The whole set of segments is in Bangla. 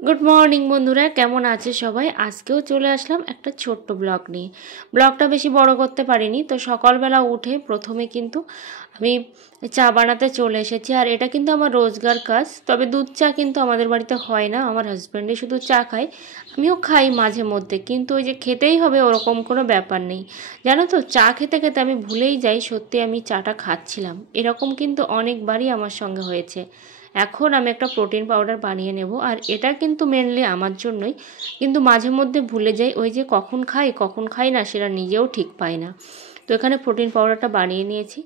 গুড মর্নিং বন্ধুরা, কেমন আছে সবাই? আজকেও চলে আসলাম একটা ছোট্ট ব্লগ নিয়ে। ব্লগটা বেশি বড় করতে পারিনি। তো সকালবেলা উঠে প্রথমে কিন্তু আমি চা বানাতে চলে এসেছি। আর এটা কিন্তু আমার রোজগার কাজ। তবে দুধ চা কিন্তু আমাদের বাড়িতে হয় না, আমার হাজব্যান্ডই শুধু চা খায়। আমিও খাই মাঝে মধ্যে, কিন্তু ওই যে খেতেই হবে ওরকম কোনো ব্যাপার নেই। জানো তো, চা খেতে খেতে আমি ভুলেই যাই সত্যি আমি চাটা খাচ্ছিলাম। এরকম কিন্তু অনেকবারই আমার সঙ্গে হয়েছে। এখন আমি একটা প্রোটিন পাউডার বানিয়ে নেব, আর এটা কিন্তু মেনলি আমার জন্যই। কিন্তু মাঝে মধ্যে ভুলে যাই, ওই যে কখন খাই না সেটা নিজেও ঠিক পাই না। তো এখানে প্রোটিন পাউডারটা বানিয়ে নিয়েছি।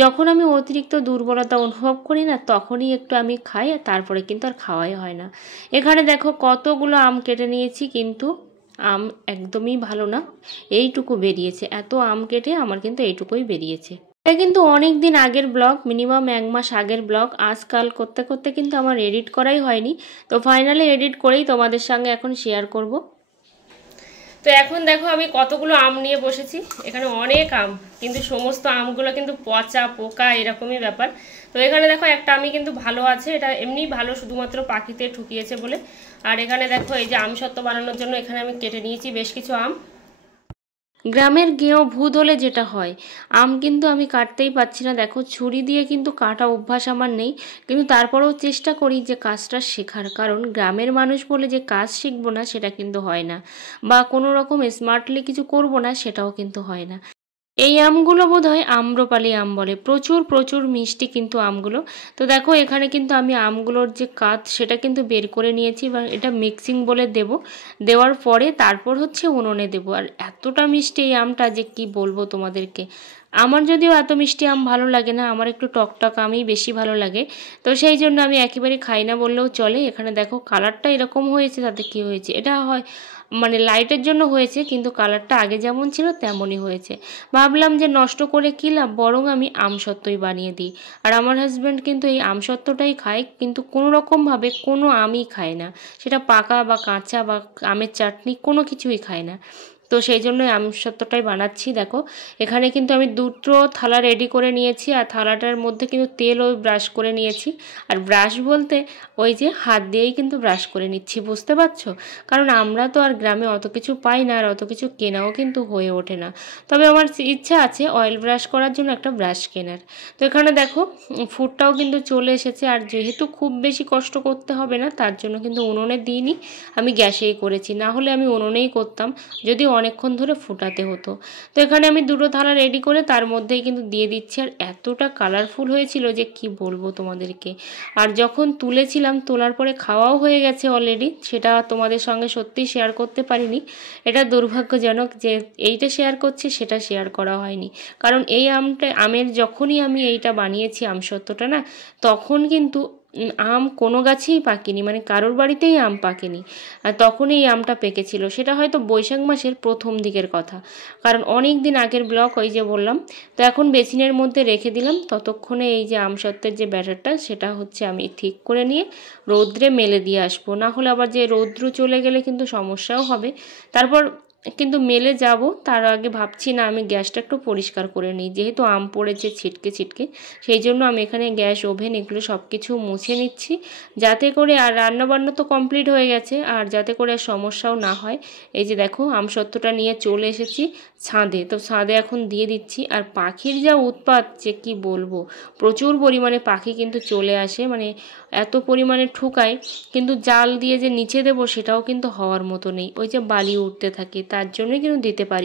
যখন আমি অতিরিক্ত দুর্বলতা অনুভব করি না, তখনই একটু আমি খাই, আর তারপরে কিন্তু আর খাওয়াই হয় না। এখানে দেখো কতগুলো আম কেটে নিয়েছি, কিন্তু আম একদমই ভালো না, এইটুকু বেরিয়েছে। এত আম কেটে আমার কিন্তু এইটুকুই বেরিয়েছে। এটা কিন্তু অনেক দিন আগের ব্লগ, মিনিমাম 1 মাস আগের ব্লগ। আজকাল করতে করতে কিন্তু আমার এডিট করাই হয়নি। তো ফাইনালি এডিট করেই তোমাদের সঙ্গে এখন শেয়ার করব। তো এখন দেখো আমি কতগুলো আম নিয়ে বসেছি। এখানে অনেক আম, কিন্তু সমস্ত আমগুলো কিন্তু পচা পোকা এরকমই ব্যাপার। তো এখানে দেখো একটা আমি কিন্তু ভালো আছে, এটা এমনি ভালো, শুধুমাত্র পাখিতে ঠুকিয়েছে বলে। আর এখানে দেখো এই যে আমসত্ত্ব বানানোর জন্য এখানে আমি কেটে নিয়েছি বেশ কিছু আম। গ্রামের গেঁয়ো ভূত হলে যেটা হয়, আম কিন্তু আমি কাটতেই পাচ্ছি না। দেখো, ছুরি দিয়ে কিন্তু কাটা অভ্যাস আমার নেই, কিন্তু তারপরেও চেষ্টা করি যে কাজটা শেখার। কারণ গ্রামের মানুষ বলে যে কাজ শিখবো না সেটা কিন্তু হয় না, বা কোনো রকম স্মার্টলি কিছু করব না সেটাও কিন্তু হয় না। এই আমগুলো বোধহয় আম্রপালি আম বলে, প্রচুর প্রচুর মিষ্টি কিন্তু আমগুলো। তো দেখো এখানে কিন্তু আমি আমগুলোর যে কাঠ সেটা কিন্তু বের করে নিয়েছি, এবং এটা মিক্সিং বলে দেব। দেওয়ার পরে তারপর হচ্ছে উনুনে দেব। আর এতটা মিষ্টি এই আমটা যে কি বলবো তোমাদেরকে। আমার যদিও এত মিষ্টি আম ভালো লাগে না, আমার একটু টকটক আমই বেশি ভালো লাগে। তো সেই জন্য আমি একেবারে খাই না বললেও চলে। এখানে দেখো কালারটা এরকম হয়েছে, তাতে কি হয়েছে, এটা হয় মানে লাইটের জন্য হয়েছে, কিন্তু কালারটা আগে যেমন ছিল তেমনই হয়েছে। ভাবলাম যে নষ্ট করে কী লাভ, বরং আমি আমসত্ত্বই বানিয়ে দিই। আর আমার হাজব্যান্ড কিন্তু এই আমসত্ত্বটাই খায়, কিন্তু কোনো রকমভাবে কোনো আমই খায় না। সেটা পাকা বা কাঁচা বা আমের চাটনি কোনো কিছুই খায় না। তো সেই জন্যই আমসত্ত্বটাই বানাচ্ছি। দেখো এখানে কিন্তু আমি দুটো থালা রেডি করে নিয়েছি, আর থালাটার মধ্যে কিন্তু তেল ওই ব্রাশ করে নিয়েছি। আর ব্রাশ বলতে ওই যে হাত দিয়েই কিন্তু ব্রাশ করে নিচ্ছি, বুঝতে পারছো? কারণ আমরা তো আর গ্রামে অত কিছু পাই না, আর অত কিছু কেনাও কিন্তু হয়ে ওঠে না। তবে আমার ইচ্ছা আছে অয়েল ব্রাশ করার জন্য একটা ব্রাশ কেনার। তো এখানে দেখো ফুডটাও কিন্তু চলে এসেছে। আর যেহেতু খুব বেশি কষ্ট করতে হবে না, তার জন্য কিন্তু উনুনে দিইনি, আমি গ্যাসেই করেছি। না হলে আমি উনুনেই করতাম, যদি অনেকক্ষণ ধরে ফুটাতে হতো। তো এখানে আমি দুটো থালা রেডি করে তার মধ্যেই কিন্তু দিয়ে দিচ্ছি। আর এতটা কালারফুল হয়েছিল যে কি বলবো তোমাদেরকে। আর যখন তুলেছিলাম, তোলার পরে খাওয়াও হয়ে গেছে অলরেডি, সেটা তোমাদের সঙ্গে সত্যিই শেয়ার করতে পারিনি। এটা দুর্ভাগ্যজনক যে এইটা শেয়ার করছি সেটা শেয়ার করা হয়নি। কারণ এই আমের যখনই আমি এইটা বানিয়েছি আমসত্ত্বটা না, তখন কিন্তু আম কোনো গাছেই পাকেনি, মানে কারোর বাড়িতেই আম পাকেনি। আর তখনই এই আমটা পেকেছিল, সেটা হয়তো বৈশাখ মাসের প্রথম দিকের কথা। কারণ অনেক দিন আগের ব্লগ, ওই যে বললাম। তো এখন বেসিনের মধ্যে রেখে দিলাম, ততক্ষণে এই যে আমসত্ত্বের যে ব্যাটারটা সেটা হচ্ছে আমি ঠিক করে নিয়ে রৌদ্রে মেলে দিয়ে আসবো। না হলে আবার যে রৌদ্র চলে গেলে কিন্তু সমস্যাও হবে। তারপর কিন্তু মেলে যাব, তার আগে ভাবছি না আমি গ্যাসটা একটু পরিষ্কার করে নিই, যেহেতু আম পড়েছে ছিটকে ছিটকে। সেই জন্য আমি এখানে গ্যাস ওভেন এগুলো সব কিছু মুছে নিচ্ছি, যাতে করে, আর রান্নাবান্না তো কমপ্লিট হয়ে গেছে, আর যাতে করে সমস্যাও না হয়। এই যে দেখো আমসত্ত্বটা নিয়ে চলে এসেছি ছাদে। তো ছাদে এখন দিয়ে দিচ্ছি। আর পাখির যা উৎপাত যে কি বলবো, প্রচুর পরিমাণে পাখি কিন্তু চলে আসে, মানে এত পরিমাণে ঠুকায়। কিন্তু জাল দিয়ে যে নিচে দেবো সেটাও কিন্তু হওয়ার মতো নেই, ওই যে বালি উঠতে থাকে, তার জন্যই কিন্তু দিতে পারি।